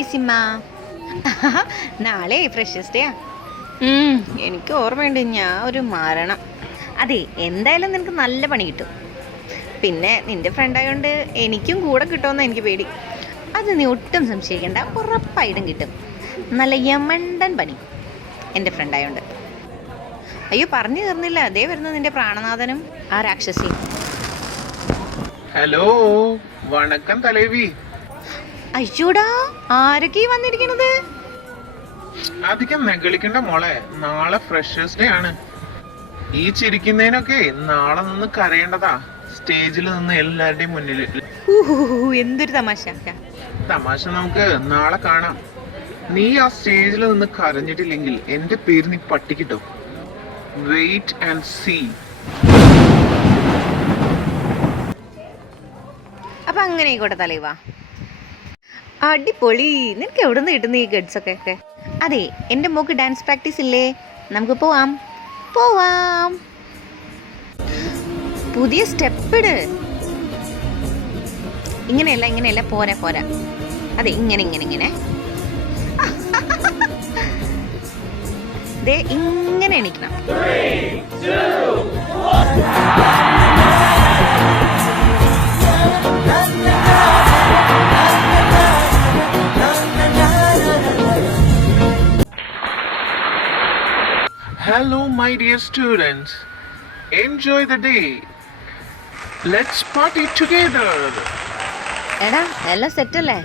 ലിസിമ്മ. നാളെ ഫ്രഷേഴ്സ് ഡേയാ. എനിക്ക് ഓർമ്മയുണ്ട്, ഞാൻ ഒരു മാരണം. അതെ, എന്തായാലും നിനക്ക് നല്ല പണി കിട്ടും. പിന്നെ നിന്റെ ഫ്രണ്ടായതുകൊണ്ട് എനിക്കും കൂടെ കിട്ടുമെന്ന് എനിക്ക് പേടി. അത് നീ ഒട്ടും സംശയിക്കേണ്ട, ഉറപ്പായിട്ടും കിട്ടും. നല്ല യമണ്ടൻ പണി എൻ്റെ ഫ്രണ്ടായതുകൊണ്ട്. അയ്യോ, പറഞ്ഞു തീർന്നില്ല, അതേ വരുന്നത് നിന്റെ പ്രാണനാഥനും ആ രാക്ഷസിയും. ഹലോ, വണക്കം തലേവി. അയ്യോടാ, ആരൊക്കെ വന്നിരിക്കണത്? അധികം നെഗളിക്കണ്ട മോളെ, നാളെ ഫ്രഷേഴ്സ് ഡേ ആണ്. ഈ ചിരിക്കുന്നതിനൊക്കെ നാളെ നിന്ന് കരയേണ്ടതാ, സ്റ്റേജിൽ നിന്ന് എല്ലാവരുടെയും മുന്നിൽ. എന്തൊരു തമാശ. തമാശ നമുക്ക് നാളെ കാണാം. നീ ആ സ്റ്റേജിൽ നിന്ന് കരഞ്ഞിട്ടില്ലെങ്കിൽ എന്റെ പേര് നീ പട്ടിക്കിട്ടോ. Wait and see. അപ്പൊ അങ്ങനെ ആയിക്കോട്ടെ തലൈവാ. അടിപൊളി. നിനക്ക് എവിടെ നിന്ന് കിട്ടുന്ന ഈ ഗഡ്സ് ഒക്കെ? അതെ, എൻ്റെ മോക്ക് ഡാൻസ് പ്രാക്ടീസ് ഇല്ലേ? നമുക്ക് പോവാം. പുതിയ സ്റ്റെപ്പ് ഇട്. ഇങ്ങനെയല്ല, പോരാ. അതെ, ഇങ്ങനെ ദേ ഇങ്ങനെ എണീക്കണം. Hello my dear students, enjoy the day. Let's party together. എടാ, എല്ലാം സെറ്റല്ലേ?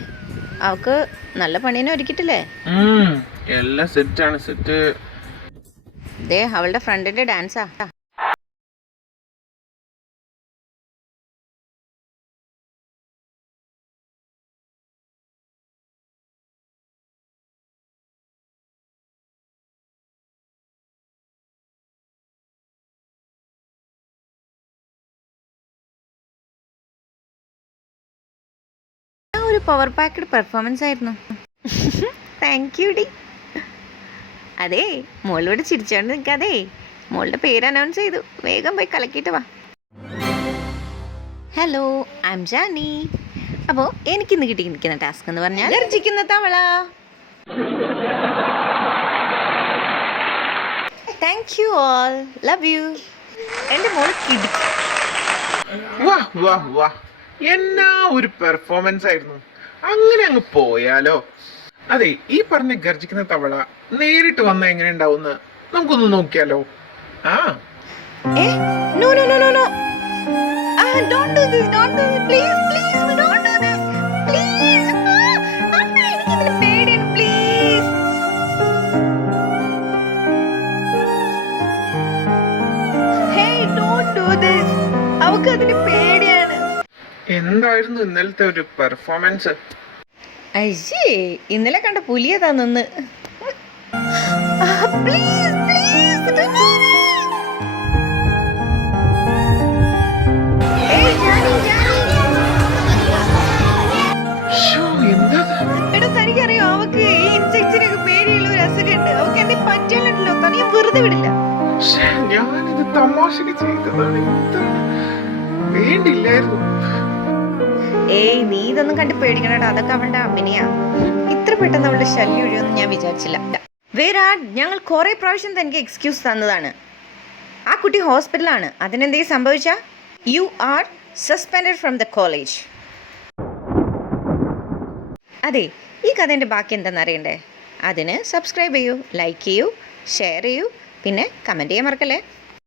അവക്ക് നല്ല പണീനെ ഒരുക്കിട്ടില്ലേ? എല്ലാം സെറ്റാണ്. സെറ്റ്. ദേ അവളുടെ ഫ്രണ്ടിന്റെ ഡാൻസാ. ഒരു പവർ പാക്ഡ് പെർഫോമൻസ് ആയിരുന്നു. Thank you D. അതെ, മോളിവിടെ ചിരിച്ചോണ്ട് നിൽക്കാതെ മോളുടെ പേര് അനൗൺസ് ചെയ്തു. വേഗം പോയി കലക്കിയിട്ട് വാ. Hello, I am Jani. അപ്പോൾ എനിക്കിന്ന് കിട്ടിയിരിക്കുന്ന ടാസ്ക് എന്ന് പറഞ്ഞാൽ ഗർജിക്കുന്ന തവള. Thank you all, love you. എൻ്റെ മോൾ കിടക്കും. വാ, എന്നാ ഒരു പെർഫോമൻസ് ആയിരുന്നു. അങ്ങനെ അങ്ങ് പോയാലോ? അതെ, ഈ പറഞ്ഞ ഗർജിക്കുന്ന തവള നേരിട്ട് വന്ന എങ്ങനെ ഉണ്ടാവുന്ന നമുക്കൊന്ന് നോക്കിയാലോ? അവക്ക് അതിന് പേടിയാണ്. എന്തായിരുന്നു ഇന്നലത്തെ ഒരു പെർഫോമൻസ്? അയ്യേ, ഇന്നലെ കണ്ട പുലിയതാ നിന്ന്. എടാ, തനിക്കറിയോ അവക്ക് ഈ ഇൻസെക്ട്സിനൊക്കെ പേടിയുള്ള ഒരു അസുഖമുണ്ട്. അവക്ക് എന്തെങ്കിലും പറ്റാനുണ്ടല്ലോ, തനിയെ വെറുതെ വിടില്ല. ഞാനിത് തമാശക്ക് ചെയ്തതാണ്, വേണ്ടില്ലായിരുന്നു. ഏയ്, നീ ഇതൊന്നും കണ്ട് പേടിക്കണടാ, അതൊക്കെ അവളുടെ അഭിനയാ. ഇത്ര പെട്ടെന്ന് അവളുടെ ശല്യം ഒഴിയൊന്നും ഞാൻ വിചാരിച്ചില്ല. വിരാട്, ഞങ്ങൾ കുറെ പ്രാവശ്യം തനിക്ക് എക്സ്ക്യൂസ് തന്നതാണ്. ആ കുട്ടി ഹോസ്പിറ്റലാണ്. അതിനെന്തെങ്കിലും സംഭവിച്ചാ you are suspended from the college. അതെ, ഈ കഥേൻ്റെ ബാക്കി എന്താണെന്ന് അറിയണ്ടേ? അതിന് സബ്സ്ക്രൈബ് ചെയ്യൂ, ലൈക്ക് ചെയ്യൂ, ഷെയർ ചെയ്യൂ, പിന്നെ കമൻറ്റ് ചെയ്യാൻ മറക്കല്ലേ.